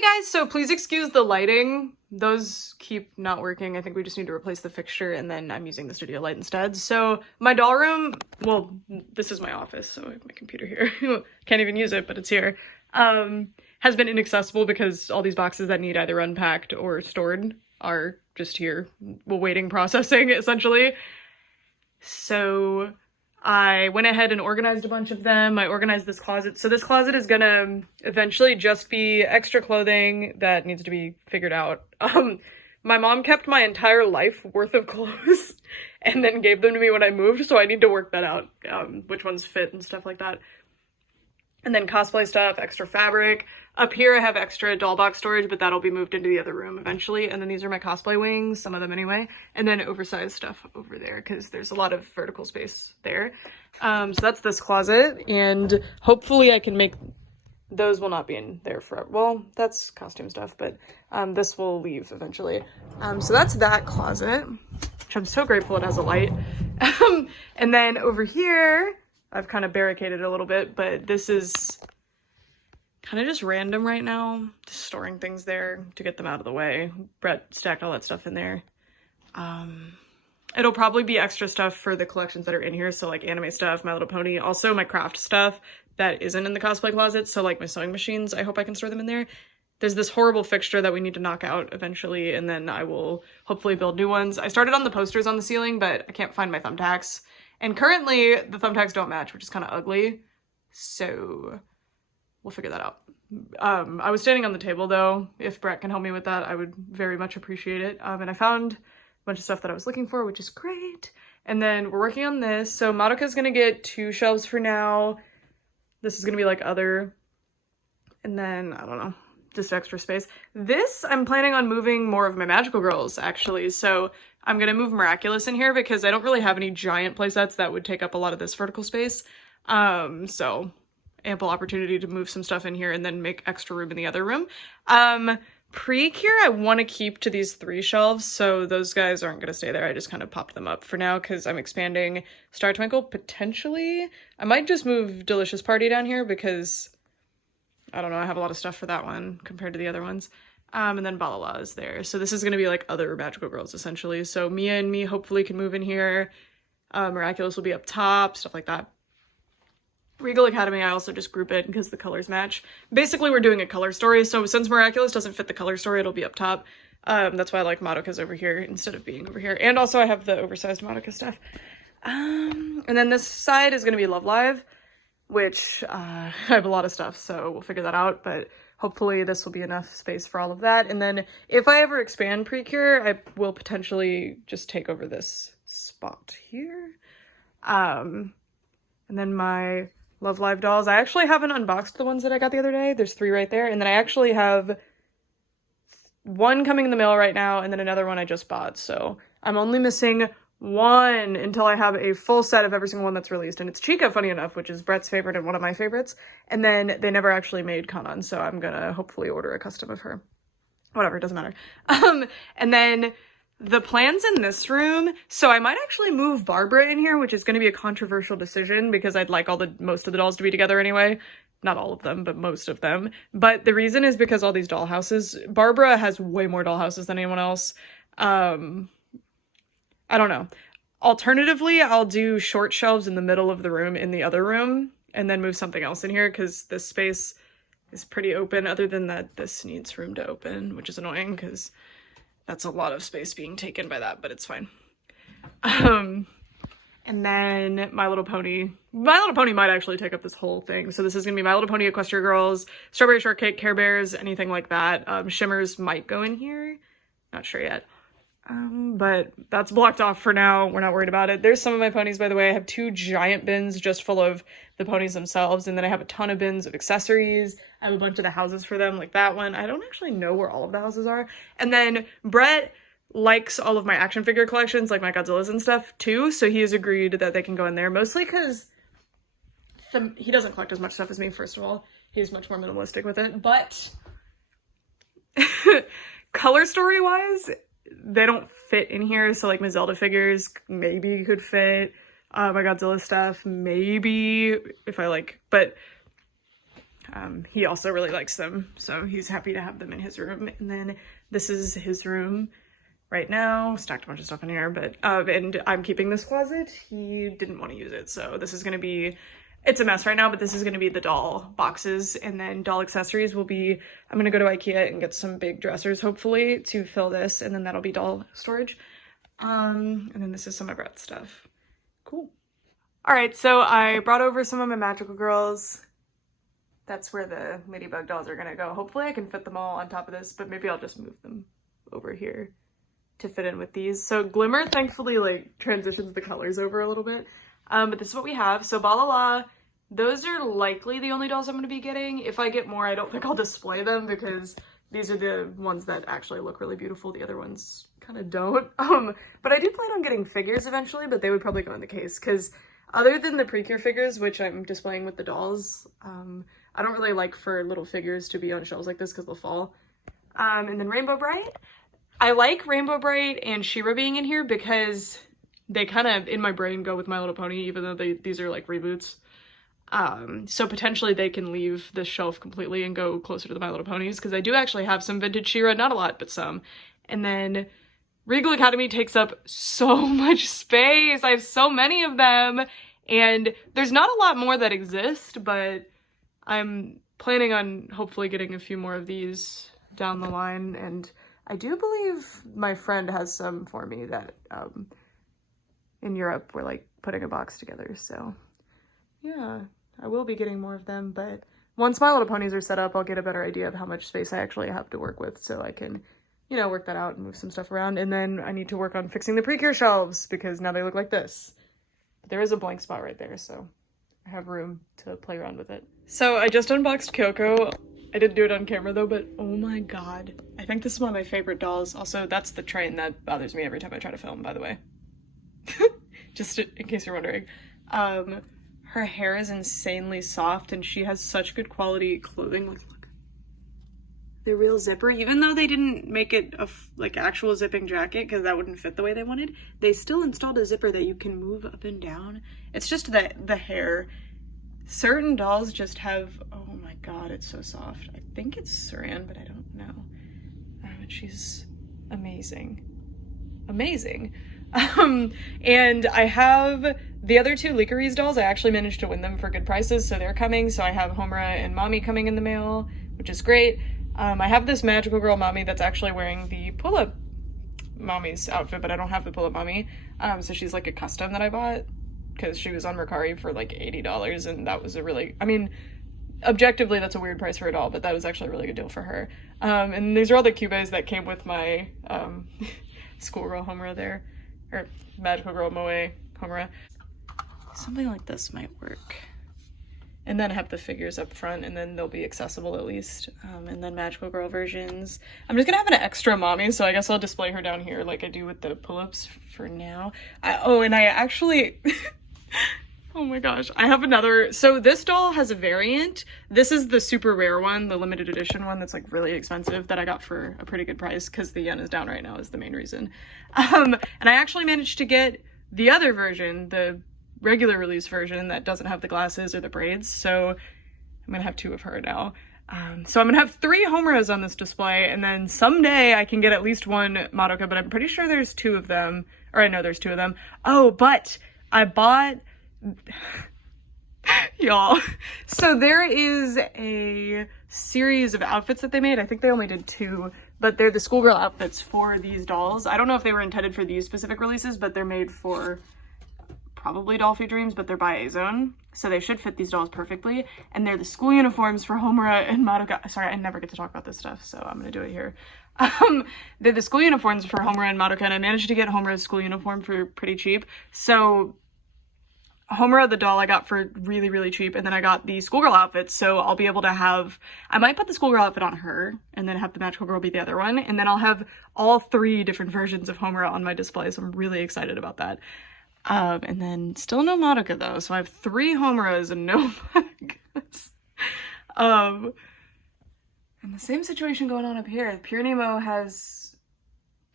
Hey guys, so please excuse the lighting. Those keep not working. I think we just need to replace the fixture, and then I'm using the studio light instead. So my doll room, well, this is my office, so I have my computer here. Can't even use it, but it's here. Has been inaccessible because all these boxes that need either unpacked or stored are just here, waiting processing, essentially. So I went ahead and organized a bunch of them. I organized this closet. So this closet is gonna eventually just be extra clothing that needs to be figured out. My mom kept my entire life worth of clothes and then gave them to me when I moved, so I need to work that out, which ones fit and stuff like that. And then cosplay stuff, extra fabric. Up here I have extra doll box storage, but that'll be moved into the other room eventually. And then these are my cosplay wings, some of them anyway. And then oversized stuff over there because there's a lot of vertical space there. So that's this closet, and hopefully I can make, those will not be in there forever. Well, that's costume stuff, but this will leave eventually. So that's that closet, which I'm so grateful it has a light. And then over here, I've kind of barricaded a little bit, but this is kind of just random right now. Just storing things there to get them out of the way. Brett stacked all that stuff in there. It'll probably be extra stuff for the collections that are in here. So like anime stuff, My Little Pony, also my craft stuff that isn't in the cosplay closet. So like my sewing machines, I hope I can store them in there. There's this horrible fixture that we need to knock out eventually, and then I will hopefully build new ones. I started on the posters on the ceiling, but I can't find my thumbtacks. And currently, the thumbtacks don't match, which is kind of ugly. So we'll figure that out. I was standing on the table, though. If Brett can help me with that, I would very much appreciate it. And I found a bunch of stuff that I was looking for, which is great. And then we're working on this. So Madoka's going to get 2 shelves for now. This is going to be like other. And then, I don't know, just extra space. This, I'm planning on moving more of my magical girls, actually. So I'm going to move Miraculous in here because I don't really have any giant playsets that would take up a lot of this vertical space. So ample opportunity to move some stuff in here and then make extra room in the other room. Precure, I want to keep to these 3 shelves, so those guys aren't going to stay there. I just kind of popped them up for now because I'm expanding Star Twinkle potentially. I might just move Delicious Party down here because, I don't know, I have a lot of stuff for that one compared to the other ones. And then Balala is there. So this is going to be like other magical girls, essentially. So Mia and me hopefully can move in here. Miraculous will be up top, stuff like that. Regal Academy, I also just group it because the colors match. Basically, we're doing a color story, so since Miraculous doesn't fit the color story, it'll be up top. That's why I like Madoka's over here instead of being over here. And also I have the oversized Madoka stuff. And then this side is going to be Love Live, which I have a lot of stuff, so we'll figure that out, but hopefully this will be enough space for all of that. And then if I ever expand Precure, I will potentially just take over this spot here. And then my Love Live dolls. I actually haven't unboxed the ones that I got the other day. There's 3 right there. And then I actually have 1 coming in the mail right now, and then another one I just bought. So I'm only missing 1 until I have a full set of every single one that's released. And it's Chica, funny enough, which is Brett's favorite and one of my favorites. And then they never actually made Kanan, so I'm gonna hopefully order a custom of her. Whatever, it doesn't matter. And then the plans in this room, so I might actually move Barbara in here, which is going to be a controversial decision because I'd like most of the dolls to be together anyway. Not all of them, but most of them. But the reason is because all these doll houses, Barbara has way more doll houses than anyone else. I don't know. Alternatively, I'll do short shelves in the middle of the room in the other room and then move something else in here because this space is pretty open. Other than that, this needs room to open, which is annoying because that's a lot of space being taken by that, but it's fine. And then My Little Pony. My Little Pony might actually take up this whole thing. So this is going to be My Little Pony, Equestria Girls, Strawberry Shortcake, Care Bears, anything like that. Shimmers might go in here. Not sure yet. But that's blocked off for now. We're not worried about it. There's some of my ponies, by the way. I have 2 giant bins just full of the ponies themselves, and then I have a ton of bins of accessories. I have a bunch of the houses for them, like that one. I don't actually know where all of the houses are. And then Brett likes all of my action figure collections, like my Godzillas and stuff, too, so he has agreed that they can go in there, mostly because he doesn't collect as much stuff as me, first of all. He's much more minimalistic with it, but color story-wise, they don't fit in here, so like my Zelda figures maybe could fit. My Godzilla stuff, maybe, if I like, but He also really likes them, so he's happy to have them in his room. And then this is his room right now. Stacked a bunch of stuff in here, but and I'm keeping this closet. He didn't want to use it, so this is gonna be, it's a mess right now, but this is gonna be the doll boxes, and then doll accessories will be, I'm gonna go to IKEA and get some big dressers hopefully to fill this, and then that'll be doll storage. And then this is some of my Brett stuff. Cool. All right, so I brought over some of my Magical Girls. That's where the Ladybug dolls are gonna go. Hopefully I can fit them all on top of this, but maybe I'll just move them over here to fit in with these. So Glimmer thankfully like transitions the colors over a little bit. But this is what we have. So Balala, those are likely the only dolls I'm gonna be getting. If I get more, I don't think I'll display them because these are the ones that actually look really beautiful. The other ones kind of don't. But I do plan on getting figures eventually, but they would probably go in the case because other than the Precure figures, which I'm displaying with the dolls, I don't really like for little figures to be on shelves like this because they'll fall. And then Rainbow Bright. I like Rainbow Bright and She-Ra being in here because they kind of, in my brain, go with My Little Pony, even though these are like reboots. So potentially they can leave this shelf completely and go closer to the My Little Ponies because I do actually have some vintage She-Ra, not a lot, but some. And then Regal Academy takes up so much space. I have so many of them, and there's not a lot more that exist, but I'm planning on hopefully getting a few more of these down the line, and I do believe my friend has some for me that in Europe we're like putting a box together, so yeah, I will be getting more of them, but once My Little Ponies are set up, I'll get a better idea of how much space I actually have to work with so I can, you know, work that out and move some stuff around. And then I need to work on fixing the Precure shelves because now they look like this. But there is a blank spot right there, so I have room to play around with it. So I just unboxed Kyoko. I didn't do it on camera though, but oh my god. I think this is one of my favorite dolls. Also, that's the train that bothers me every time I try to film, by the way. Just in case you're wondering. Her hair is insanely soft and she has such good quality clothing. Like, look. The real zipper, even though they didn't make it a like actual zipping jacket because that wouldn't fit the way they wanted, they still installed a zipper that you can move up and down. It's just that the hair, certain dolls just have, oh my god, it's so soft. I think it's Saran, but I don't know. And she's amazing. Amazing. And I have the other two Licorice dolls. I actually managed to win them for good prices, so they're coming. So I have Homura and Mommy coming in the mail, which is great. I have this Magical Girl Mommy that's actually wearing the pull-up Mommy's outfit, but I don't have the pull-up Mommy. So she's like a custom that I bought because she was on Mercari for like $80, and that was a really, I mean, objectively that's a weird price for a doll, but that was actually a really good deal for her. And these are all the cubes that came with my Schoolgirl Homura there, or Magical Girl Moe Homura. Something like this might work. And then have the figures up front, and then they'll be accessible at least. And then Magical Girl versions. I'm just gonna have an extra Mommy, so I guess I'll display her down here like I do with the pull-ups for now. And I actually, oh my gosh, I have another. So this doll has a variant. This is the super rare one, the limited edition one that's like really expensive that I got for a pretty good price because the yen is down right now is the main reason. And I actually managed to get the other version, the regular release version that doesn't have the glasses or the braids, so I'm gonna have two of her now. So I'm gonna have 3 Homeras on this display, and then someday I can get at least one Madoka, but I'm pretty sure there's 2 of them, or I know there's 2 of them. Oh, but I bought y'all, so there is a series of outfits that they made. I think they only did 2, but they're the schoolgirl outfits for these dolls. I don't know if they were intended for these specific releases, but they're made for probably Dolphy Dreams, but they're by A-Zone, so they should fit these dolls perfectly. And they're the school uniforms for Homura and Madoka. Sorry, I never get to talk about this stuff, so I'm gonna do it here. They're the school uniforms for Homura and Madoka, and I managed to get Homura's school uniform for pretty cheap. So Homura, the doll, I got for really, really cheap, and then I got the schoolgirl outfit, so I'll be able to have, I might put the schoolgirl outfit on her, and then have the Magical Girl be the other one, and then I'll have all 3 different versions of Homura on my display, so I'm really excited about that. And then still no Madoka though, so I have 3 Homeras and no Madokas. And the same situation going on up here. Pure Nemo has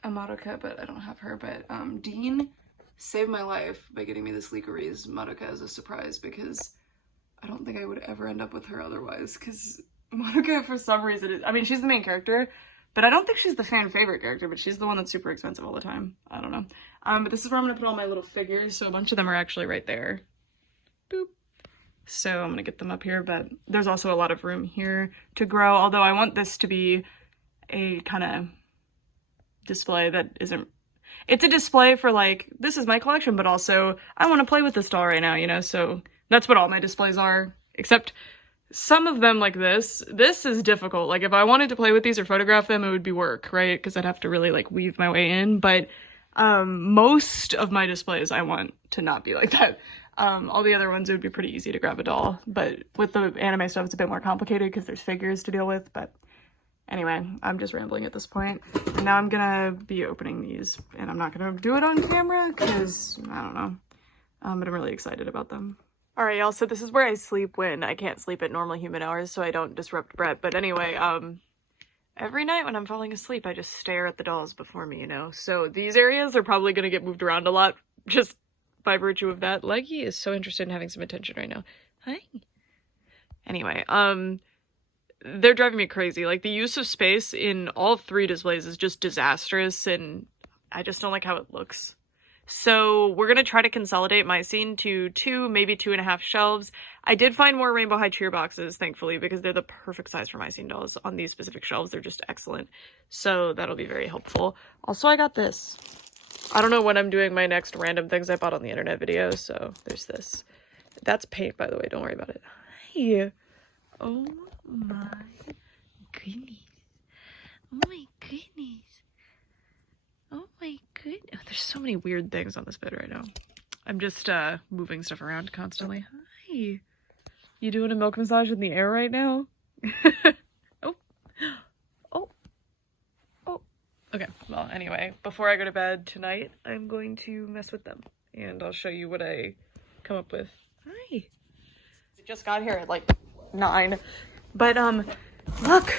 a Madoka, but I don't have her, but Dean saved my life by getting me this Licorice Madoka as a surprise because I don't think I would ever end up with her otherwise, because Monica, for some reason, I mean, she's the main character, but I don't think she's the fan favorite character, but she's the one that's super expensive all the time. I don't know. But this is where I'm gonna put all my little figures, so a bunch of them are actually right there. Boop. So I'm gonna get them up here, but there's also a lot of room here to grow, although I want this to be a kind of display that isn't, it's a display for like, this is my collection, but also I want to play with this doll right now, you know, so that's what all my displays are, except some of them like this is difficult. Like if I wanted to play with these or photograph them, it would be work, right? Because I'd have to really like weave my way in, but most of my displays I want to not be like that. All the other ones, it would be pretty easy to grab a doll, but with the anime stuff, it's a bit more complicated because there's figures to deal with, but anyway, I'm just rambling at this point. And now I'm gonna be opening these, and I'm not gonna do it on camera because, I don't know, but I'm really excited about them. Alright y'all, so this is where I sleep when I can't sleep at normal human hours so I don't disrupt Brett, but anyway, every night when I'm falling asleep, I just stare at the dolls before me, you know? So these areas are probably gonna get moved around a lot, just by virtue of that. Leggy is so interested in having some attention right now. Hi. Anyway, they're driving me crazy. Like, the use of space in all three displays is just disastrous, and I just don't like how it looks. So we're gonna try to consolidate my scene to 2, maybe 2.5 shelves. I did find more Rainbow High cheer boxes, thankfully, because they're the perfect size for my scene dolls on these specific shelves. They're just excellent. So that'll be very helpful. Also, I got this. I don't know when I'm doing my next random things I bought on the internet video, so there's this. That's paint, by the way. Don't worry about it. Hi. Oh my goodness. Oh my goodness. Oh my goodness. Oh, there's so many weird things on this bed right now. I'm just moving stuff around constantly. Hi. You doing a milk massage in the air right now? Oh. Oh. Oh. Okay. Well, anyway, before I go to bed tonight, I'm going to mess with them. And I'll show you what I come up with. Hi. I just got here at like 9. But, look.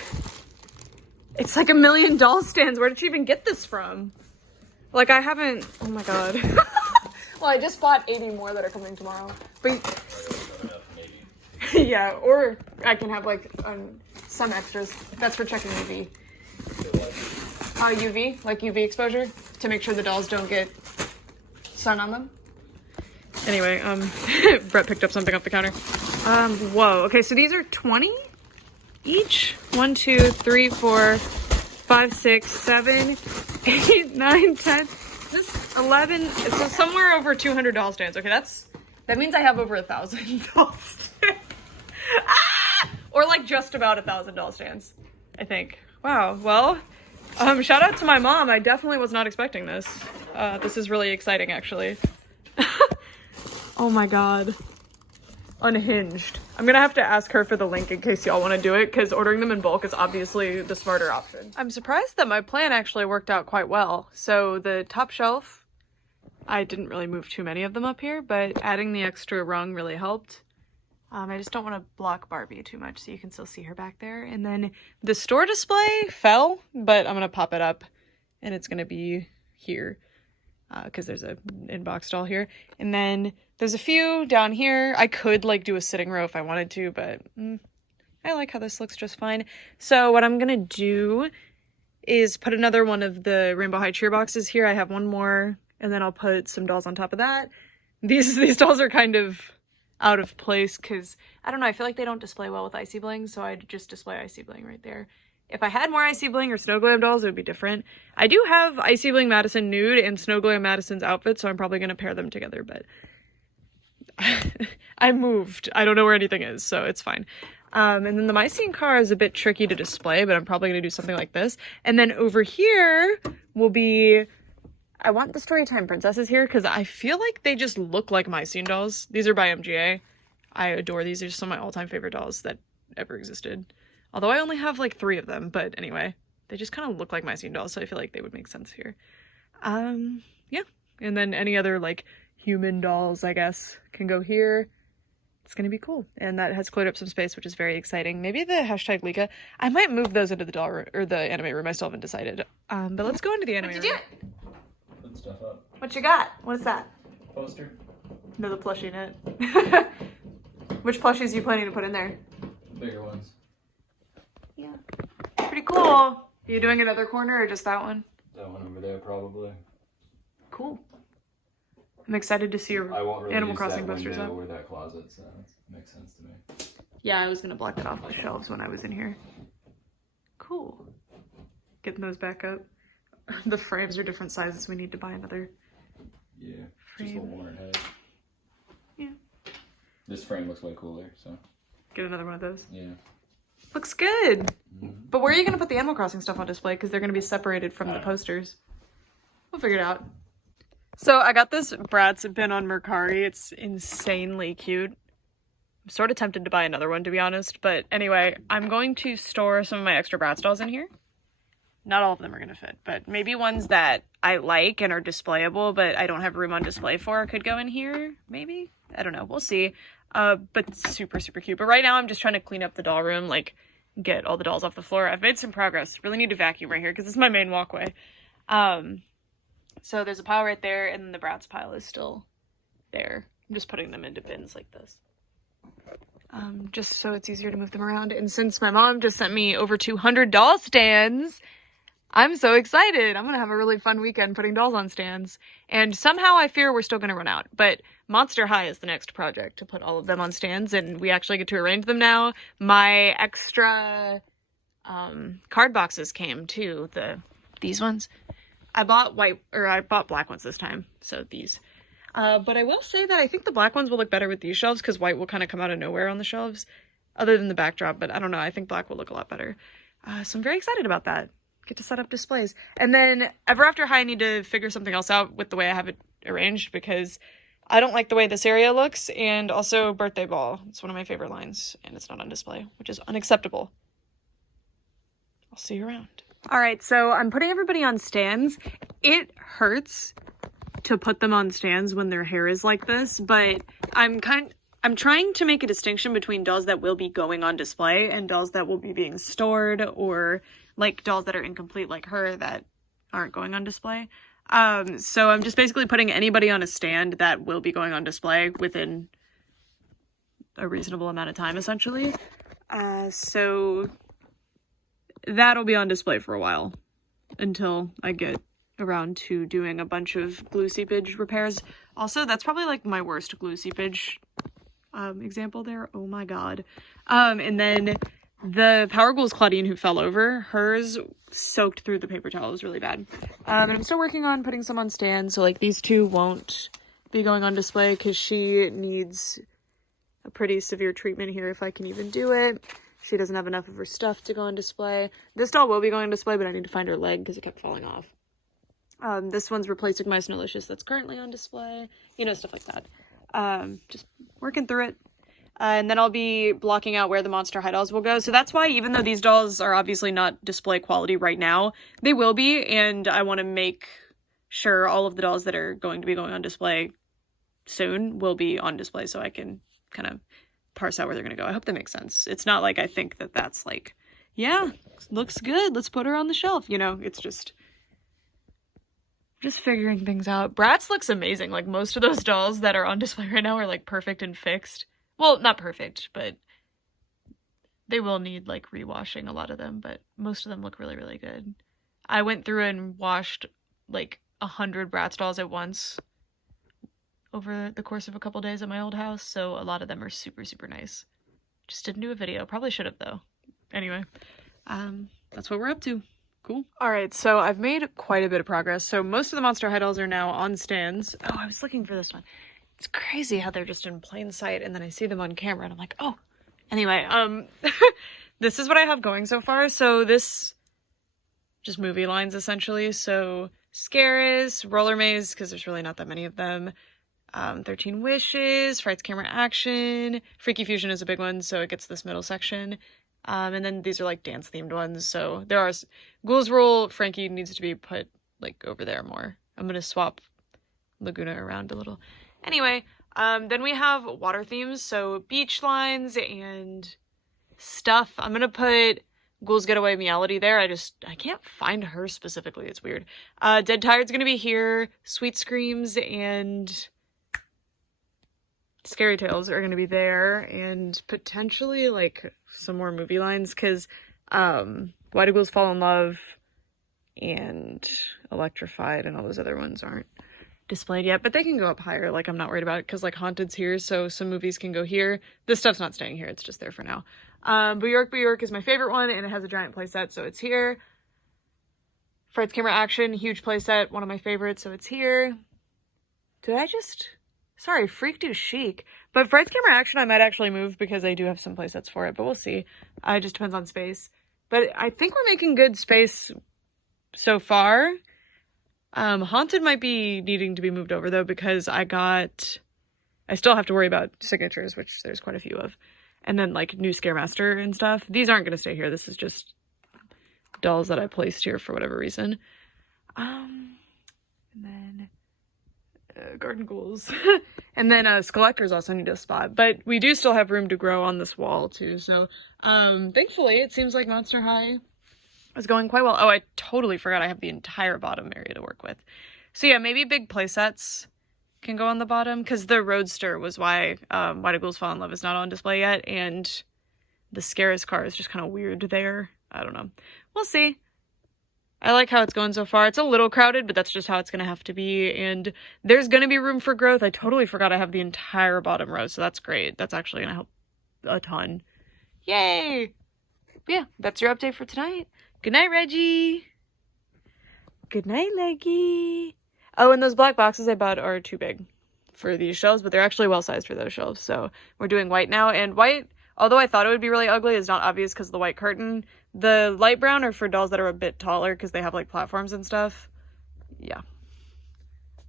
It's like 1 million doll stands. Where did you even get this from? Like, I haven't... Oh my god. Well, I just bought 80 more that are coming tomorrow. But... yeah, or I can have, like, some extras. That's for checking UV. UV? Like UV exposure? To make sure the dolls don't get sun on them. Anyway, Brett picked up something off the counter. Whoa. Okay, so these are 20 each? 1, 2, 3, 4, 5, 6, 7, 8, 9, 10. Is this 11? So somewhere over 200 doll stands. Okay, that means I have over 1,000 doll stands. Ah! Or like just about 1,000 doll stands, I think. Wow. Well, shout out to my mom. I definitely was not expecting this. This is really exciting, actually. Oh my god. Unhinged. I'm gonna have to ask her for the link in case y'all want to do it, because ordering them in bulk is obviously the smarter option. I'm surprised that my plan actually worked out quite well. So the top shelf, I didn't really move too many of them up here, but adding the extra rung really helped. I just don't want to block Barbie too much so you can still see her back there. And then the store display fell, but I'm gonna pop it up and it's gonna be here. Because there's a inbox doll here. And then there's a few down here. I could like do a sitting row if I wanted to, but I like how this looks just fine. So what I'm gonna do is put another one of the Rainbow High cheer boxes here. I have one more, and then I'll put some dolls on top of that. These dolls are kind of out of place because, I don't know, I feel like they don't display well with Icy Bling, so I'd just display Icy Bling right there. If I had more Icy Bling or Snow Glam dolls, it would be different. I do have Icy Bling Madison Nude and Snow Glam Madison's outfit, so I'm probably going to pair them together, but I moved. I don't know where anything is, so it's fine. And then the My Scene car is a bit tricky to display, but I'm probably going to do something like this. And then over here will be... I want the Storytime Princesses here because I feel like they just look like My Scene dolls. These are by MGA. I adore these. They're some of my all-time favorite dolls that ever existed. Although I only have like 3 of them, but anyway, they just kind of look like My Scene dolls, so I feel like they would make sense here. Yeah. And then any other like human dolls, I guess, can go here. It's gonna be cool. And that has cleared up some space, which is very exciting. Maybe the hashtag Lika. I might move those into the doll room, or the anime room. I still haven't decided. But let's go into the anime room. What'd you do? Put stuff up. What you got? What is that? Poster. No, the plushie knit. Which plushies are you planning to put in there? Bigger ones. Yeah. Pretty cool. Are you doing another corner or just that one? That one over there, probably. Cool. I'm excited to see your Animal Crossing posters up. Or that closet, so it makes sense to me. Yeah, I was gonna block that off with shelves when I was in here. Cool. Getting those back up. The frames are different sizes. We need to buy another. Yeah, frame. just a worn head. Yeah. This frame looks way cooler, so. Get another one of those. Yeah. Looks good. But where are you gonna put the Animal Crossing stuff on display? Because they're gonna be separated from the posters. We'll figure it out. So I got this Bratz bin on Mercari. It's insanely cute. I'm sort of tempted to buy another one, to be honest. But anyway, I'm going to store some of my extra Bratz dolls in here. Not all of them are going to fit, but maybe ones that I like and are displayable, but I don't have room on display for could go in here, maybe? I don't know. We'll see. But super, super cute. But right now I'm just trying to clean up the doll room, like get all the dolls off the floor. I've made some progress. Really need to vacuum right here because this is my main walkway. So there's a pile right there, and then the Bratz pile is still there. I'm just putting them into bins like this. Just so it's easier to move them around. And since my mom just sent me over 200 doll stands, I'm so excited. I'm going to have a really fun weekend putting dolls on stands. And somehow I fear we're still going to run out. But Monster High is the next project to put all of them on stands, and we actually get to arrange them now. My extra card boxes came too. These ones. I bought black ones this time, so these. But I will say that I think the black ones will look better with these shelves because white will kind of come out of nowhere on the shelves, other than the backdrop, but I don't know, I think black will look a lot better. So I'm very excited about that. Get to set up displays. And then Ever After High, I need to figure something else out with the way I have it arranged because I don't like the way this area looks, and also Birthday Ball. It's one of my favorite lines, and it's not on display, which is unacceptable. I'll see you around. All right, so I'm putting everybody on stands. It hurts to put them on stands when their hair is like this, but I'm trying to make a distinction between dolls that will be going on display and dolls that will be being stored, or like dolls that are incomplete like her that aren't going on display. So I'm just basically putting anybody on a stand that will be going on display within a reasonable amount of time, essentially. So that'll be on display for a while until I get around to doing a bunch of glue seepage repairs. Also, that's probably like my worst glue seepage example there. Oh my god. And then the Power Ghouls Claudine who fell over, hers soaked through the paper towel. It was really bad. And I'm still working on putting some on stands, so like these two won't be going on display because she needs a pretty severe treatment here if I can even do it. She doesn't have enough of her stuff to go on display. This doll will be going on display, but I need to find her leg because it kept falling off. This one's replacing my Snowlicious that's currently on display. You know, stuff like that. Just working through it. And then I'll be blocking out where the Monster High dolls will go. So that's why, even though these dolls are obviously not display quality right now, they will be. And I want to make sure all of the dolls that are going to be going on display soon will be on display so I can kind of parse out where they're going to go. I hope that makes sense. It's not like I think that that's like, yeah, looks good, let's put her on the shelf. You know, it's just figuring things out. Bratz looks amazing. Like, most of those dolls that are on display right now are like perfect and fixed. Well, not perfect, but they will need like rewashing, a lot of them, but most of them look really, really good. I went through and washed like 100 Bratz dolls at once over the course of a couple days at my old house, so a lot of them are super, super nice. Just didn't do a video. Probably should have, though. Anyway, that's what we're up to. Cool. Alright, so I've made quite a bit of progress. So most of the Monster High dolls are now on stands. Oh, I was looking for this one. It's crazy how they're just in plain sight, and then I see them on camera, and I'm like, oh. Anyway, this is what I have going so far. So this, just movie lines, essentially. So Scaris, Roller Maze, because there's really not that many of them. 13 Wishes, Frights Camera Action, Freaky Fusion is a big one, so it gets this middle section. And then these are like dance themed ones, so there are Ghouls Rule. Frankie needs to be put like over there more. I'm gonna swap Laguna around a little. Anyway, then we have water themes, so beach lines and stuff. I'm gonna put Ghouls Getaway Meowity there. I can't find her specifically, it's weird. Dead Tired's gonna be here, Sweet Screams and Scary Tales are going to be there, and potentially like some more movie lines, because Why Do Ghouls Fall in Love and Electrified and all those other ones aren't displayed yet, but they can go up higher. Like, I'm not worried about it because like Haunted's here, so some movies can go here. This stuff's not staying here, it's just there for now. Boo York is my favorite one, and it has a giant playset, so it's here. Fred's Camera Action, huge playset, one of my favorites, so it's here. Sorry, Freak Do Chic. But Fred's Camera Action I might actually move because I do have some playsets for it, but we'll see. It just depends on space. But I think we're making good space so far. Haunted might be needing to be moved over though, because I still have to worry about signatures, which there's quite a few of. And then like new Scaremaster and stuff. These aren't going to stay here. This is just dolls that I placed here for whatever reason. And then Garden Ghouls. And then Skelectors also need a spot. But we do still have room to grow on this wall too. So thankfully it seems like Monster High is going quite well. Oh, I totally forgot I have the entire bottom area to work with. So yeah, maybe big playsets can go on the bottom, because the Roadster was why Why Do Ghouls Fall in Love is not on display yet, and the Scaris car is just kind of weird there. I don't know. We'll see. I like how it's going so far. It's a little crowded, but that's just how it's going to have to be, and there's going to be room for growth. I totally forgot I have the entire bottom row, so that's great. That's actually going to help a ton. Yay! Yeah, that's your update for tonight. Good night, Reggie. Good night, Leggy. Oh, and those black boxes I bought are too big for these shelves, but they're actually well-sized for those shelves. So we're doing white now. And white, although I thought it would be really ugly, is not obvious because of the white curtain. The light brown are for dolls that are a bit taller because they have like platforms and stuff. Yeah.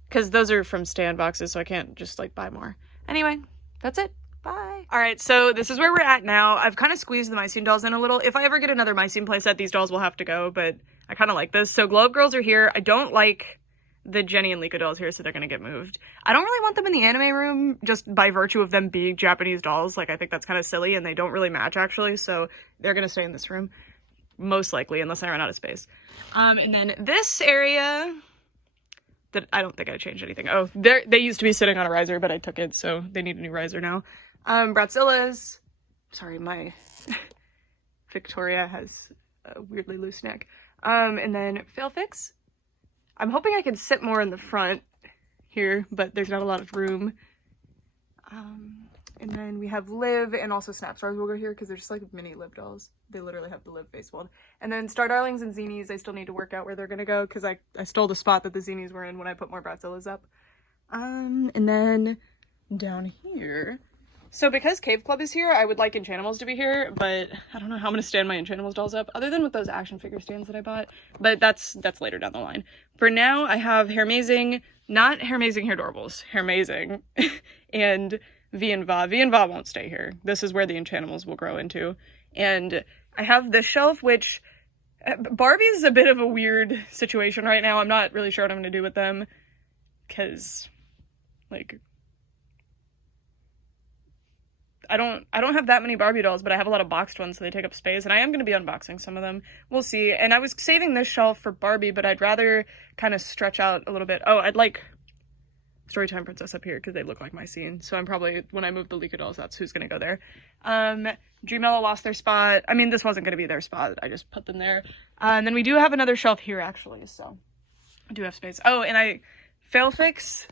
Because those are from stand boxes, so I can't just like buy more. Anyway, that's it. Bye. All right, so this is where we're at now. I've kind of squeezed the Mycene dolls in a little. If I ever get another Mycene playset, these dolls will have to go, but I kind of like this. So Glow Up Girls are here. I don't like the Jenny and Liko dolls here, so they're going to get moved. I don't really want them in the anime room just by virtue of them being Japanese dolls. Like, I think that's kind of silly, and they don't really match, actually, so they're going to stay in this room, most likely, unless I run out of space. And then this area, that I don't think I changed anything. Oh, they used to be sitting on a riser, but I took it, so they need a new riser now. Bratzillas. Sorry, my Victoria has a weirdly loose neck. And then Failfix. I'm hoping I can sit more in the front here, but there's not a lot of room. And then we have Liv, and also Snap Stars will go here because they're just like mini Liv dolls. They literally have the Liv face mold. And then Star Darlings and Zenies, I still need to work out where they're gonna go because I stole the spot that the Zenies were in when I put more Bratzillas up. And then down here. So because Cave Club is here, I would like Enchantimals to be here, but I don't know how I'm going to stand my Enchantimals dolls up, other than with those action figure stands that I bought, but that's later down the line. For now, I have Hairmazing, not Hairmazing Hairdorables, Hairmazing, and V and Va. V and Va won't stay here. This is where the Enchantimals will grow into. And I have this shelf, which Barbie's a bit of a weird situation right now. I'm not really sure what I'm going to do with them, because, like, I don't have that many Barbie dolls, but I have a lot of boxed ones, so they take up space, and I am going to be unboxing some of them. We'll see. And I was saving this shelf for Barbie, but I'd rather kind of stretch out a little bit. Oh, I'd like Storytime Princess up here, because they look like my scene. So I'm probably, when I move the Liko dolls, that's who's going to go there. Dreamella lost their spot. I mean, this wasn't going to be their spot. I just put them there. And then we do have another shelf here, actually, so I do have space. Oh, and Failfix.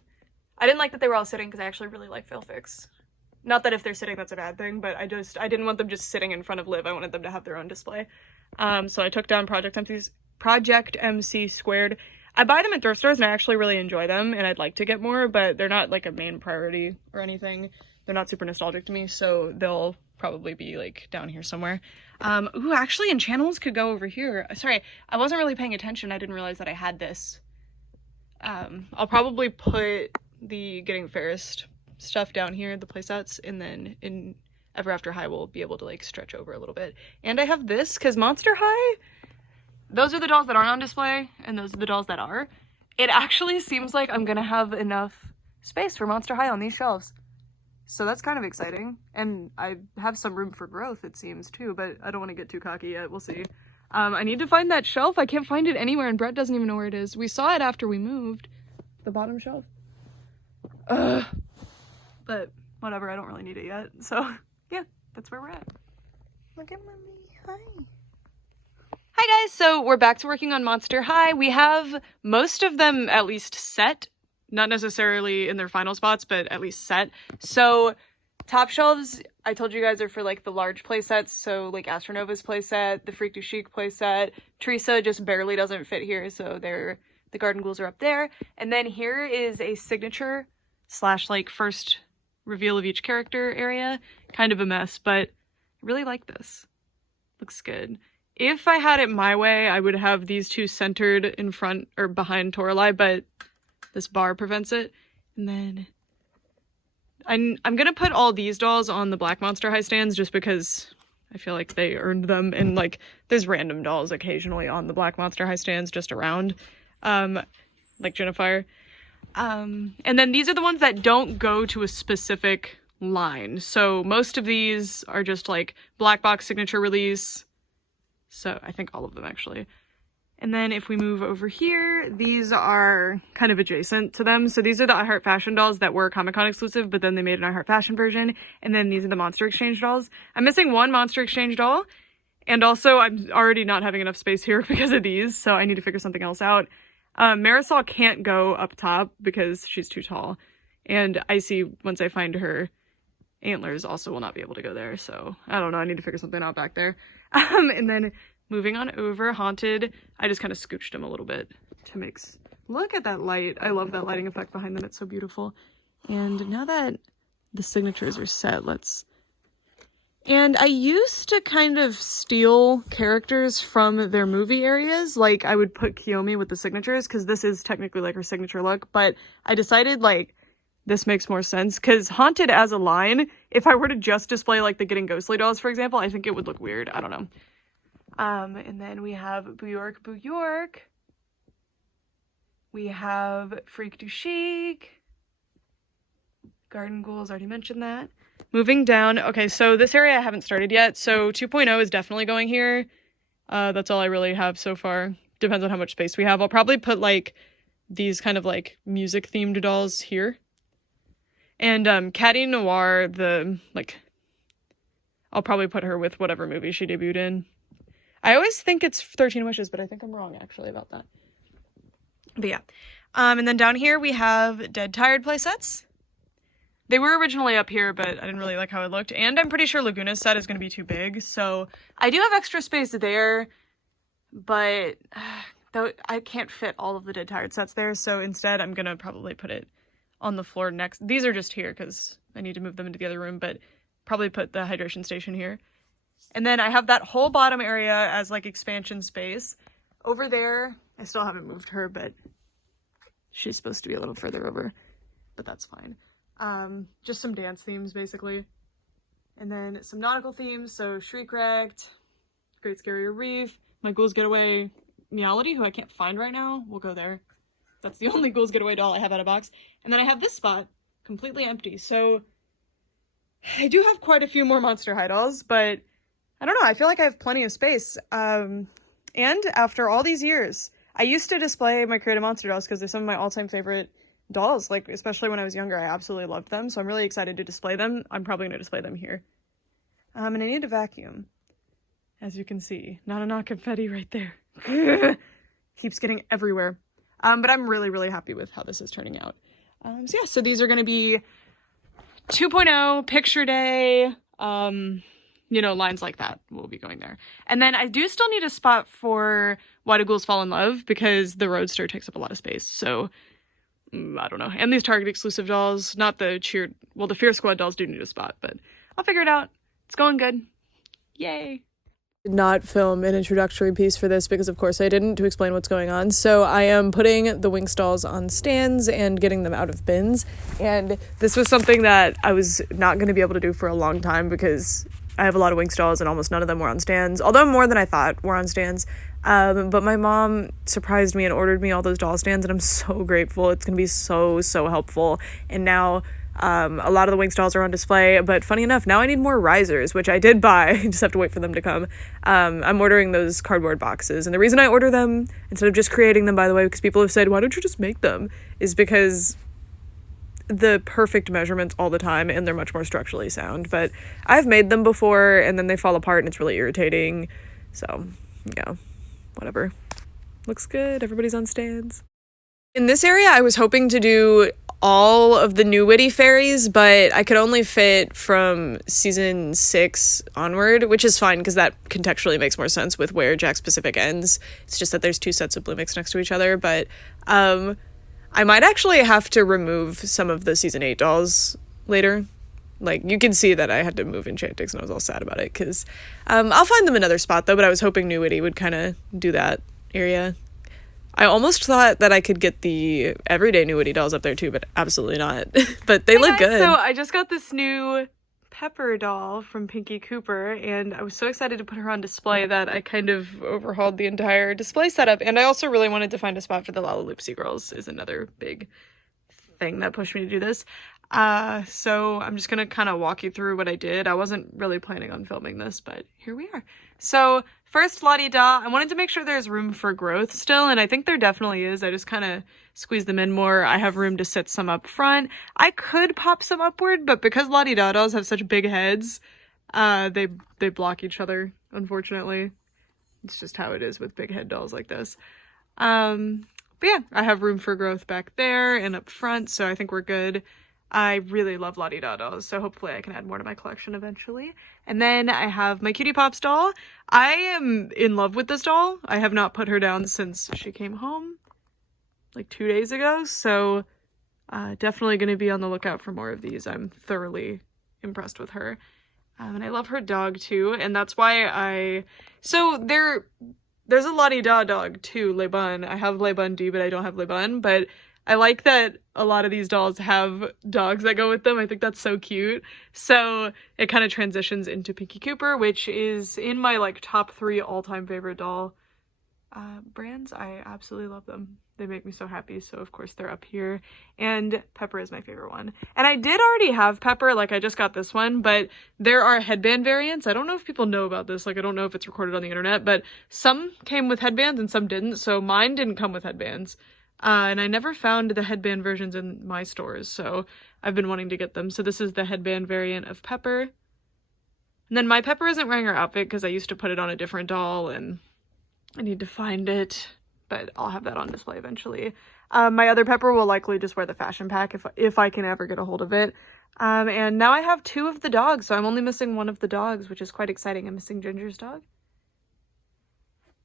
I didn't like that they were all sitting, because I actually really like Failfix. Not that if they're sitting, that's a bad thing, but I didn't want them just sitting in front of Liv. I wanted them to have their own display. So I took down Project MC Squared. I buy them at thrift stores, and I actually really enjoy them, and I'd like to get more, but they're not, like, a main priority or anything. They're not super nostalgic to me, so they'll probably be, like, down here somewhere. Ooh, actually, Enchantimals could go over here. Sorry, I wasn't really paying attention. I didn't realize that I had this. I'll probably put the Getting Fairest stuff down here, the playsets, and then in Ever After High we'll be able to like stretch over a little bit. And I have this because Monster High, those are the dolls that aren't on display, and those are the dolls that are. It actually seems like I'm gonna have enough space for Monster High on these shelves, so that's kind of exciting. And I have some room for growth, it seems, too, but I don't want to get too cocky yet. We'll see. I need to find that shelf. I can't find it anywhere, and Brett doesn't even know where it is. We saw it after we moved the bottom shelf. But whatever, I don't really need it yet. So yeah, that's where we're at. Look at mommy. Hi. Hi guys, so we're back to working on Monster High. We have most of them at least set, not necessarily in their final spots, but at least set. So top shelves, I told you guys, are for like the large play sets, so like Astronova's play set, the Freak du Chic play set. Teresa just barely doesn't fit here, so the garden ghouls are up there. And then here is a signature / like first reveal of each character area. Kind of a mess, but I really like this. Looks good. If I had it my way, I would have these two centered in front or behind Toralei, but this bar prevents it. And then I'm gonna put all these dolls on the Black Monster High stands just because I feel like they earned them, and like there's random dolls occasionally on the Black Monster High stands just around, like Jennifer. And then these are the ones that don't go to a specific line. So most of these are just like black box signature release. So I think all of them actually. And then if we move over here, these are kind of adjacent to them. So these are the I Heart Fashion dolls that were Comic-Con exclusive, but then they made an I Heart Fashion version. And then these are the Monster Exchange dolls. I'm missing one Monster Exchange doll. And also I'm already not having enough space here because of these. So I need to figure something else out. Marisol can't go up top because she's too tall. And Icy, once I find her antlers, also will not be able to go there. So I don't know. I need to figure something out back there. And then moving on over, Haunted, I just kind of scooched him a little bit to make... Look at that light. I love that lighting effect behind them. It's so beautiful. And now that the signatures are set, let's... And I used to kind of steal characters from their movie areas. Like, I would put Kiyomi with the signatures, because this is technically like her signature look. But I decided, like, this makes more sense. Because Haunted as a line, if I were to just display, like, the Getting Ghostly dolls, for example, I think it would look weird. I don't know. And then we have Boo-York. We have Freak du Chic. Garden Ghouls, already mentioned that. Moving down, okay, so this area I haven't started yet, so 2.0 is definitely going here. That's all I really have so far. Depends on how much space we have. I'll probably put, like, these kind of, like, music-themed dolls here. And, Caddy Noir, I'll probably put her with whatever movie she debuted in. I always think it's 13 Wishes, but I think I'm wrong, actually, about that. But yeah. And then down here we have Dead Tired playsets. They were originally up here, but I didn't really like how it looked. And I'm pretty sure Laguna's set is going to be too big, so I do have extra space there, but though I can't fit all of the Dead Tired sets there, so instead I'm going to probably put it on the floor next. These are just here because I need to move them into the other room, but probably put the hydration station here. And then I have that whole bottom area as, like, expansion space. Over there, I still haven't moved her, but she's supposed to be a little further over, but that's fine. Just some dance themes, basically. And then some nautical themes, so Shriek Wrecked, Great Scarier Reef, my Ghouls Getaway Meowlity, who I can't find right now, will go there. That's the only Ghouls Getaway doll I have out of box. And then I have this spot completely empty, so I do have quite a few more Monster High dolls, but I don't know, I feel like I have plenty of space. And after all these years, I used to display my Creative Monster dolls because they're some of my all-time favorite dolls, like, especially when I was younger. I absolutely loved them, so I'm really excited to display them. I'm probably going to display them here. And I need to vacuum, as you can see. Not confetti right there. Keeps getting everywhere. But I'm really, really happy with how this is turning out. So yeah, so these are going to be 2.0, picture day, you know, lines like that will be going there. And then I do still need a spot for Why Do Ghouls Fall in Love, because the Roadster takes up a lot of space, so I don't know. And these Target exclusive dolls, not the the Fear Squad dolls do need a spot, but I'll figure it out. It's going good. Yay. Did not film an introductory piece for this because of course I didn't, to explain what's going on. So I am putting the Winx dolls on stands and getting them out of bins. And this was something that I was not going to be able to do for a long time because I have a lot of Winx dolls and almost none of them were on stands, although more than I thought were on stands. But my mom surprised me and ordered me all those doll stands, and I'm so grateful. It's gonna be so helpful. And now a lot of the Winx dolls are on display, but funny enough, now I need more risers, which I did buy. I just have to wait for them to come. I'm ordering those cardboard boxes, and the reason I order them instead of just creating them, by the way, because people have said, why don't you just make them, is because the perfect measurements all the time, and they're much more structurally sound. But I've made them before, and then they fall apart, and it's really irritating. So, yeah, whatever. Looks good. Everybody's on stands. In this area, I was hoping to do all of the new Witty fairies, but I could only fit from season 6 onward, which is fine because that contextually makes more sense with where Jack's Pacific ends. It's just that there's 2 sets of Blue Mix next to each other, but I might actually have to remove some of the season 8 dolls later. Like, you can see that I had to move Enchantix and I was all sad about it because I'll find them another spot though, but I was hoping New Witty would kind of do that area. I almost thought that I could get the everyday New Witty dolls up there too, but absolutely not. But they look good. So I just got this new Pepper doll from Pinky Cooper, and I was so excited to put her on display that I kind of overhauled the entire display setup. And I also really wanted to find a spot for the Lalaloopsy girls is another big thing that pushed me to do this. So I'm just gonna kind of walk you through what I did. I wasn't really planning on filming this, but here we are. So first, La-Di-Da, I wanted to make sure there's room for growth still, and I think there definitely is. I just kind of squeezed them in more. I have room to sit some up front. I could pop some upward, but because La-Di-Da dolls have such big heads, they block each other, unfortunately. It's just how it is with big head dolls like this. But yeah, I have room for growth back there and up front, so I think we're good. I really love La-Di-Da dolls, so hopefully I can add more to my collection eventually. And then I have my Cutie Pops doll. I am in love with this doll. I have not put her down since she came home, like 2 days ago, so definitely going to be on the lookout for more of these. I'm thoroughly impressed with her. And I love her dog too, and that's why so there's a La-Di-Da dog too, Le Bun. I have Le Bun D, but I don't have Le Bun, but I like that a lot of these dolls have dogs that go with them. I think that's so cute. So it kind of transitions into Pinky Cooper, which is in my like top 3 all-time favorite doll brands. I absolutely love them. They make me so happy, so of course they're up here. And Pepper is my favorite one. And I did already have Pepper, like I just got this one, but there are headband variants. I don't know if people know about this, like I don't know if it's recorded on the internet, but some came with headbands and some didn't, so mine didn't come with headbands. And I never found the headband versions in my stores, so I've been wanting to get them. So this is the headband variant of Pepper. And then my Pepper isn't wearing her outfit because I used to put it on a different doll and I need to find it, but I'll have that on display eventually. My other Pepper will likely just wear the fashion pack if I can ever get a hold of it. And now I have 2 of the dogs, so I'm only missing 1 of the dogs, which is quite exciting. I'm missing Ginger's dog.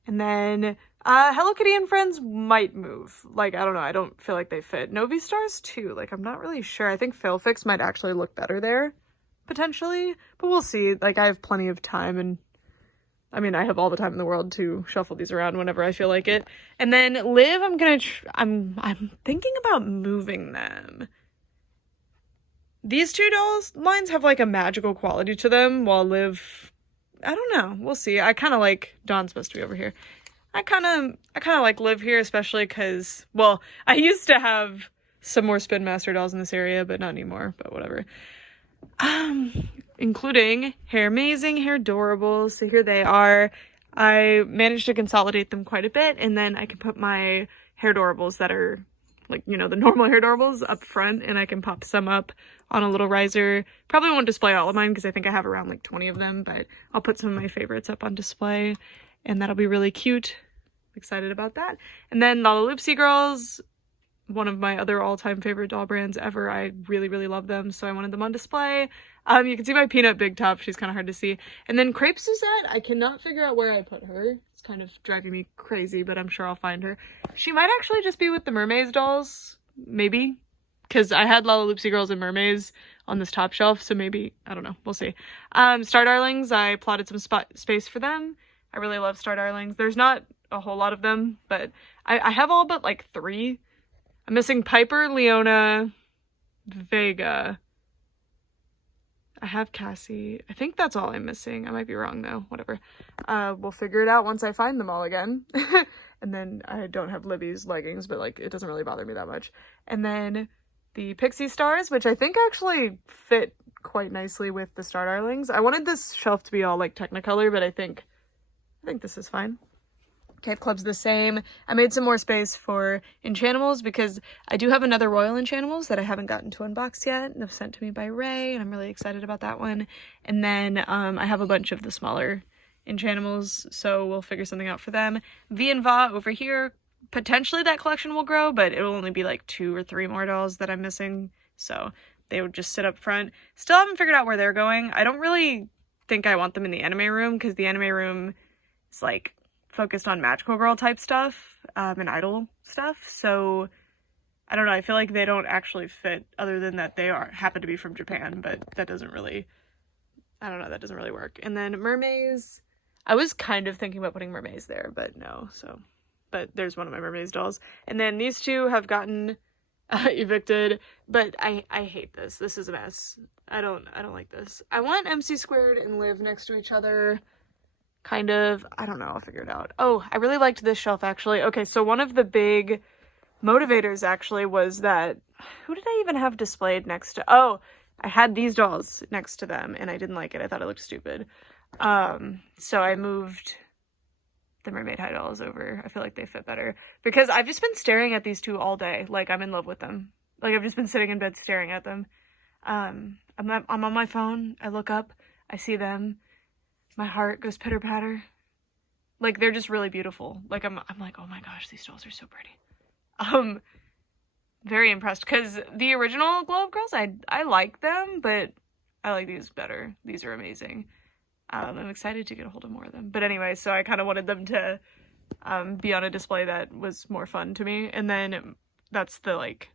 And then Hello Kitty and Friends might move. Like, I don't know. I don't feel like they fit. Novi Stars too. Like, I'm not really sure. I think Failfix might actually look better there, potentially. But we'll see. Like, I have plenty of time, and I mean, I have all the time in the world to shuffle these around whenever I feel like it. And then Liv, I'm thinking about moving them. These 2 dolls lines have like a magical quality to them, while Liv, I don't know. We'll see. I kind of like Dawn's supposed to be over here. I kind of like Liv here, especially because, well, I used to have some more Spin Master dolls in this area, but not anymore, but whatever. Including Hair Amazing, Hair Adorables. So here they are. I managed to consolidate them quite a bit, and then I can put my Hair Adorables that are, like, you know, the normal Hair Adorables up front, and I can pop some up on a little riser. Probably won't display all of mine because I think I have around like 20 of them, but I'll put some of my favorites up on display, and that'll be really cute. I'm excited about that. And then Lalaloopsy Girls, one of my other all-time favorite doll brands ever. I really, really love them, so I wanted them on display. You can see my Peanut Big Top. She's kind of hard to see. And then Crepe Suzette, I cannot figure out where I put her. It's kind of driving me crazy, but I'm sure I'll find her. She might actually just be with the Mermaids dolls, maybe, because I had Lalaloopsy Girls and Mermaids on this top shelf, so maybe, I don't know, we'll see. Star Darlings, I plotted some space for them. I really love Star Darlings. There's not a whole lot of them, but I have all but like 3. I'm missing Piper, Leona, Vega. I have Cassie. I think that's all I'm missing. I might be wrong though. Whatever. We'll figure it out once I find them all again. And then I don't have Libby's leggings, but like it doesn't really bother me that much. And then the Pixie Stars, which I think actually fit quite nicely with the Star Darlings. I wanted this shelf to be all like Technicolor, but I think this is fine. Cave Club's the same. I made some more space for Enchantimals because I do have another Royal Enchantimals that I haven't gotten to unbox yet. They're sent to me by Ray, and I'm really excited about that one. And then I have a bunch of the smaller Enchantimals, so we'll figure something out for them. V and Va over here, potentially that collection will grow, but it'll only be like 2 or 3 more dolls that I'm missing, so they would just sit up front. Still haven't figured out where they're going. I don't really think I want them in the anime room, because the anime room is like focused on magical girl type stuff and idol stuff, so I don't know, I feel like they don't actually fit, other than that they happen to be from Japan, but that doesn't really, I don't know, that doesn't really work. And then mermaids, I was kind of thinking about putting mermaids there, but no, so, but there's one of my mermaids dolls. And then these two have gotten evicted, but I hate this. This is a mess. I don't like this. I want MC Squared and Liv next to each other. Kind of. I don't know. I'll figure it out. Oh, I really liked this shelf, actually. Okay, so one of the big motivators, actually, was that... Who did I even have displayed next to... Oh, I had these dolls next to them, and I didn't like it. I thought it looked stupid. So I moved the Mermaid High dolls over. I feel like they fit better. Because I've just been staring at these two all day. Like, I'm in love with them. Like, I've just been sitting in bed staring at them. I'm on my phone. I look up. I see them. My heart goes pitter-patter. Like, they're just really beautiful. Like, I'm like, oh my gosh, these dolls are so pretty. Very impressed, because the original Glow Up Girls, I like them, but I like these better. These are amazing. I'm excited to get a hold of more of them. But anyway, so I kind of wanted them to be on a display that was more fun to me. And then that's the, like,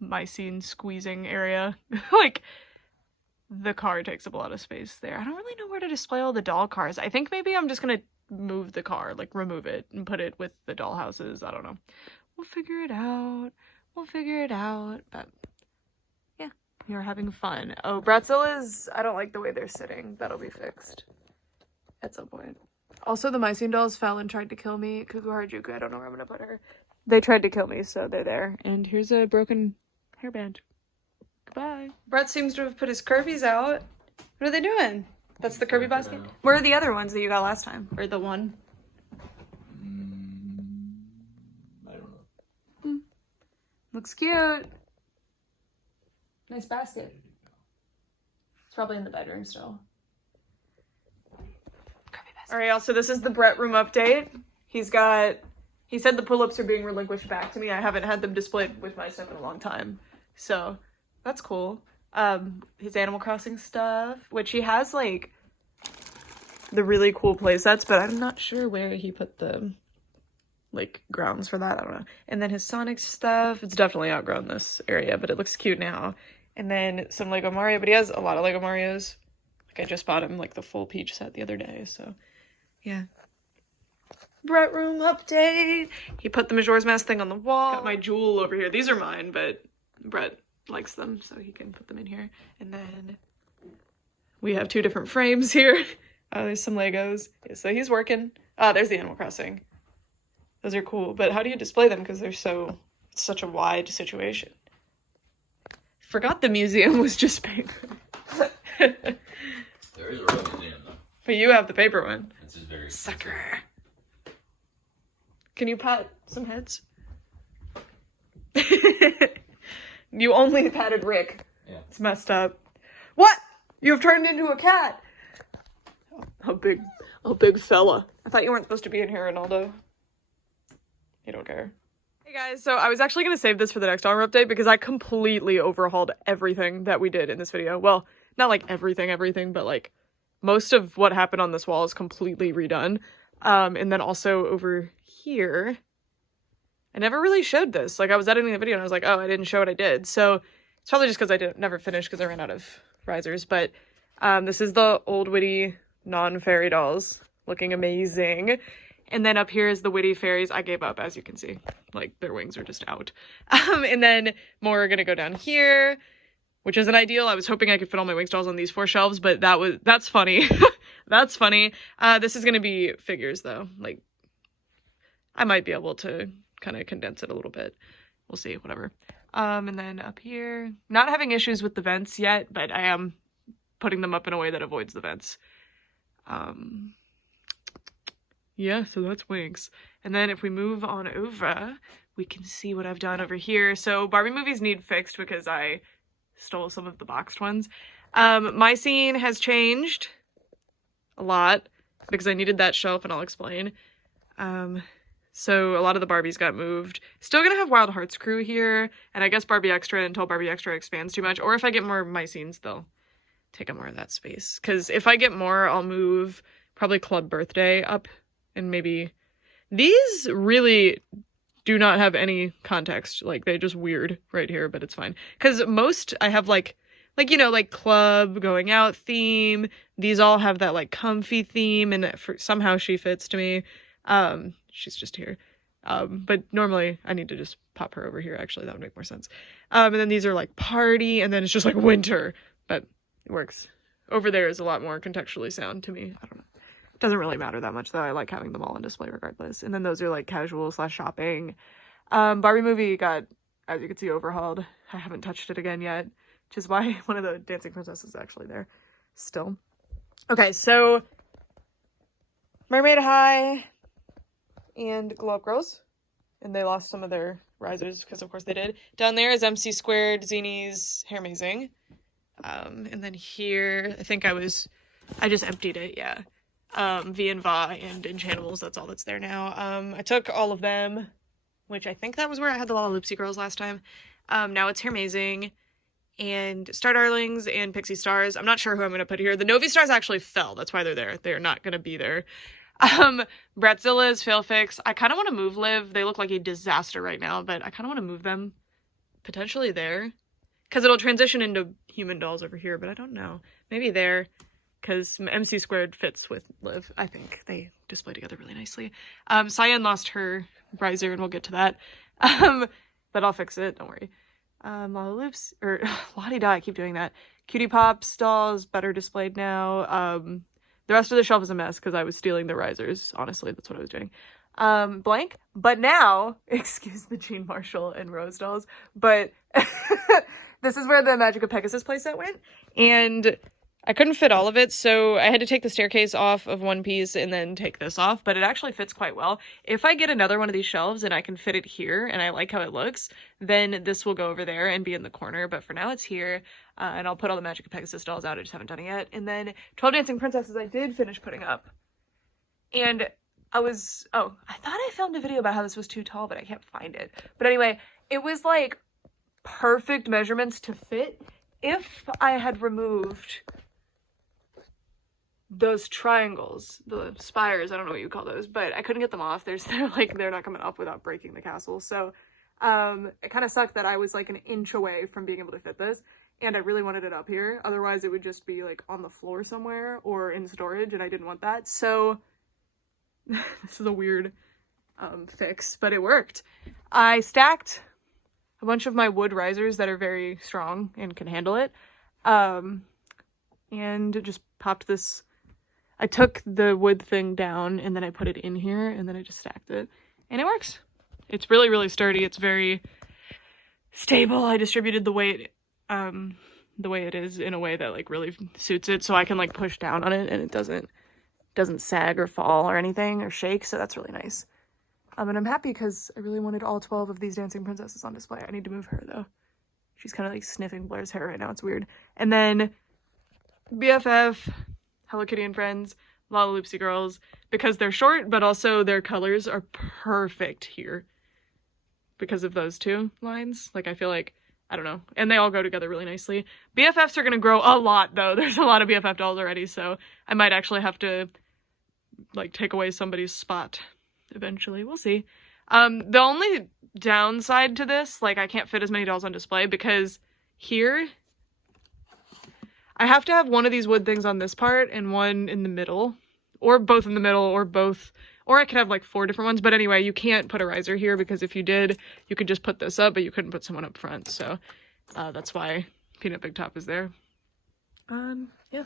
my scene squeezing area. Like, the car takes up a lot of space there. I don't really know where to display all the doll cars. I think maybe I'm just gonna move the car, like remove it and put it with the doll houses. I don't know. We'll figure it out. We'll figure it out. But yeah, you're having fun. Oh, Bratzilla's, I don't like the way they're sitting. That'll be fixed at some point. Also, the Mycene dolls fell and tried to kill me. Kuku Harajuku, I don't know where I'm gonna put her. They tried to kill me, so they're there. And here's a broken hairband. Goodbye. Brett seems to have put his Kirby's out. What are they doing? That's the Kirby basket? Where are the other ones that you got last time? Or the one? I don't know. Looks cute. Nice basket. It's probably in the bedroom still. Kirby basket. Alright, y'all, so this is the Brett room update. He said the pull-ups are being relinquished back to me. I haven't had them displayed with my stuff in a long time. So... that's cool. His Animal Crossing stuff, which he has, like, the really cool playsets, but I'm not sure where he put the, like, grounds for that. I don't know. And then his Sonic stuff. It's definitely outgrown this area, but it looks cute now. And then some Lego Mario, but he has a lot of Lego Marios. Like, I just bought him, like, the full Peach set the other day, so, yeah. Brett room update. He put the Majora's Mask thing on the wall. Got my jewel over here. These are mine, but Brett likes them, so he can put them in here. And then we have 2 different frames here. There's some Legos. Yeah, so he's working. There's the Animal Crossing. Those are cool, but how do you display them? Because it's such a wide situation. Forgot the museum was just paper. There is a real museum, though. But you have the paper one. It's just very sucker. Can you pat some heads? You only patted Rick. Yeah. It's messed up. What? You have turned into a cat. A big fella. I thought you weren't supposed to be in here, Ronaldo. You don't care. Hey guys, so I was actually going to save this for the next hour update because I completely overhauled everything that we did in this video. Well, not like everything, but like most of what happened on this wall is completely redone. And then also over here, I never really showed this. Like, I was editing the video and I was like, oh, I didn't show what I did. So it's probably just because I never finished because I ran out of risers. But this is the old Witty non-fairy dolls looking amazing. And then up here is the Witty fairies. I gave up, as you can see. Like, their wings are just out. And then more are going to go down here, which isn't ideal. I was hoping I could fit all my Winx dolls on these 4 shelves, but that's funny. That's funny. This is going to be figures, though. Like, I might be able to kind of condense it a little bit. We'll see, whatever. And then up here, not having issues with the vents yet, but I am putting them up in a way that avoids the vents. yeah, so that's Winx. And then if we move on over, we can see what I've done over here. So Barbie movies need fixed because I stole some of the boxed ones. My scene has changed a lot because I needed that shelf, and I'll explain. So a lot of the Barbies got moved. Still gonna have Wild Hearts crew here, and I guess Barbie Extra until Barbie Extra expands too much. Or if I get more of my scenes, they'll take up more of that space. Because if I get more, I'll move probably Club Birthday up, and maybe... These really do not have any context. Like, they're just weird right here, but it's fine. Because most, I have, like, you know, like, club, going out theme. These all have that, like, comfy theme, and somehow she fits to me. She's just here. But normally I need to just pop her over here. Actually, that would make more sense. And then these are, like, party, and then it's just, like, winter. But it works. Over there is a lot more contextually sound to me. I don't know. Doesn't really matter that much, though. I like having them all on display regardless. And then those are, like, casual / shopping. Barbie movie got, as you can see, overhauled. I haven't touched it again yet, which is why one of the dancing princesses is actually there still. Okay, so Mermaid High and Glow Up Girls. And they lost some of their risers, because of course they did. Down there is MC Squared, Zini's Hair Amazing. And then here, I think I just emptied it, yeah. V and Va and Enchantables, that's all that's there now. I took all of them, which I think that was where I had the Lollaloopsy girls last time. Now it's Hair Amazing and Star Darlings and Pixie Stars. I'm not sure who I'm going to put here. The Novi Stars actually fell. That's why they're there. They're not going to be there. Bratzilla's Fail Fix. I kind of want to move Liv. They look like a disaster right now, but I kind of want to move them potentially there. Because it'll transition into human dolls over here, but I don't know. Maybe there. Because MC Squared fits with Liv. I think they display together really nicely. Cyan lost her riser, and we'll get to that. But I'll fix it, don't worry. Lollapaloops, or La-di-da, I keep doing that. Cutie Pop's dolls, better displayed now. The rest of the shelf is a mess because I was stealing the risers. Honestly, that's what I was doing. Blank. But now, excuse the Jean Marshall and Rose dolls, but this is where the Magic of Pegasus playset went. And I couldn't fit all of it, so I had to take the staircase off of one piece and then take this off, but it actually fits quite well. If I get another one of these shelves and I can fit it here and I like how it looks, then this will go over there and be in the corner, but for now it's here, and I'll put all the Magic of Pegasus dolls out. I just haven't done it yet. And then 12 Dancing Princesses I did finish putting up. And I thought I filmed a video about how this was too tall, but I can't find it. But anyway, it was like perfect measurements to fit if I had removed those triangles, the spires, I don't know what you call those, but I couldn't get them off. They're not coming up without breaking the castle. So it kind of sucked that I was like an inch away from being able to fit this, and I really wanted it up here. Otherwise it would just be like on the floor somewhere or in storage, and I didn't want that. So this is a weird fix, but it worked. I stacked a bunch of my wood risers that are very strong and can handle it, and just popped this. I took the wood thing down and then I put it in here and then I just stacked it, and it works. It's really, really sturdy. It's very stable. I distributed the weight the way it is in a way that like really suits it, so I can like push down on it and it doesn't sag or fall or anything or shake, so that's really nice. And I'm happy because I really wanted all 12 of these dancing princesses on display. I need to move her though. She's kind of like sniffing Blair's hair right now. It's weird. And then BFF, Hello Kitty and Friends, Lollaloopsy Girls, because they're short, but also their colors are perfect here because of those two lines. Like, I feel like, I don't know, and they all go together really nicely. BFFs are gonna grow a lot though. There's a lot of BFF dolls already, so I might actually have to like take away somebody's spot eventually. We'll see. The only downside to this, like, I can't fit as many dolls on display because here I have to have one of these wood things on this part and one in the middle, or both in the middle, or both, or I could have like 4 different ones. But anyway, you can't put a riser here because if you did, you could just put this up, but you couldn't put someone up front. So that's why Peanut Big Top is there. Yeah.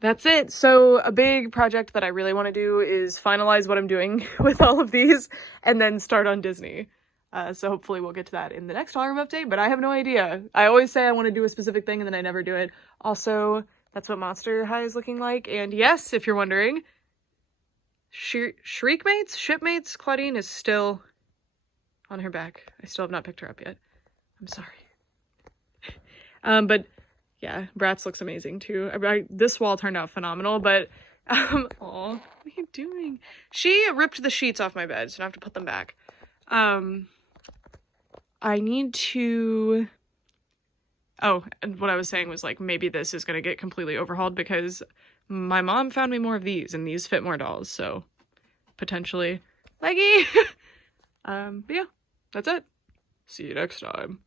That's it. So a big project that I really want to do is finalize what I'm doing with all of these and then start on Disney. So hopefully we'll get to that in the next Hall Room update, but I have no idea. I always say I want to do a specific thing and then I never do it. Also, that's what Monster High is looking like. And yes, if you're wondering, Shriekmates? Shipmates? Claudine is still on her back. I still have not picked her up yet. I'm sorry. But yeah, Bratz looks amazing too. This wall turned out phenomenal, but aw, what are you doing? She ripped the sheets off my bed, so I have to put them back. I need to... Oh, and what I was saying was, like, maybe this is gonna get completely overhauled because my mom found me more of these, and these fit more dolls, so potentially leggy. But yeah, that's it. See you next time.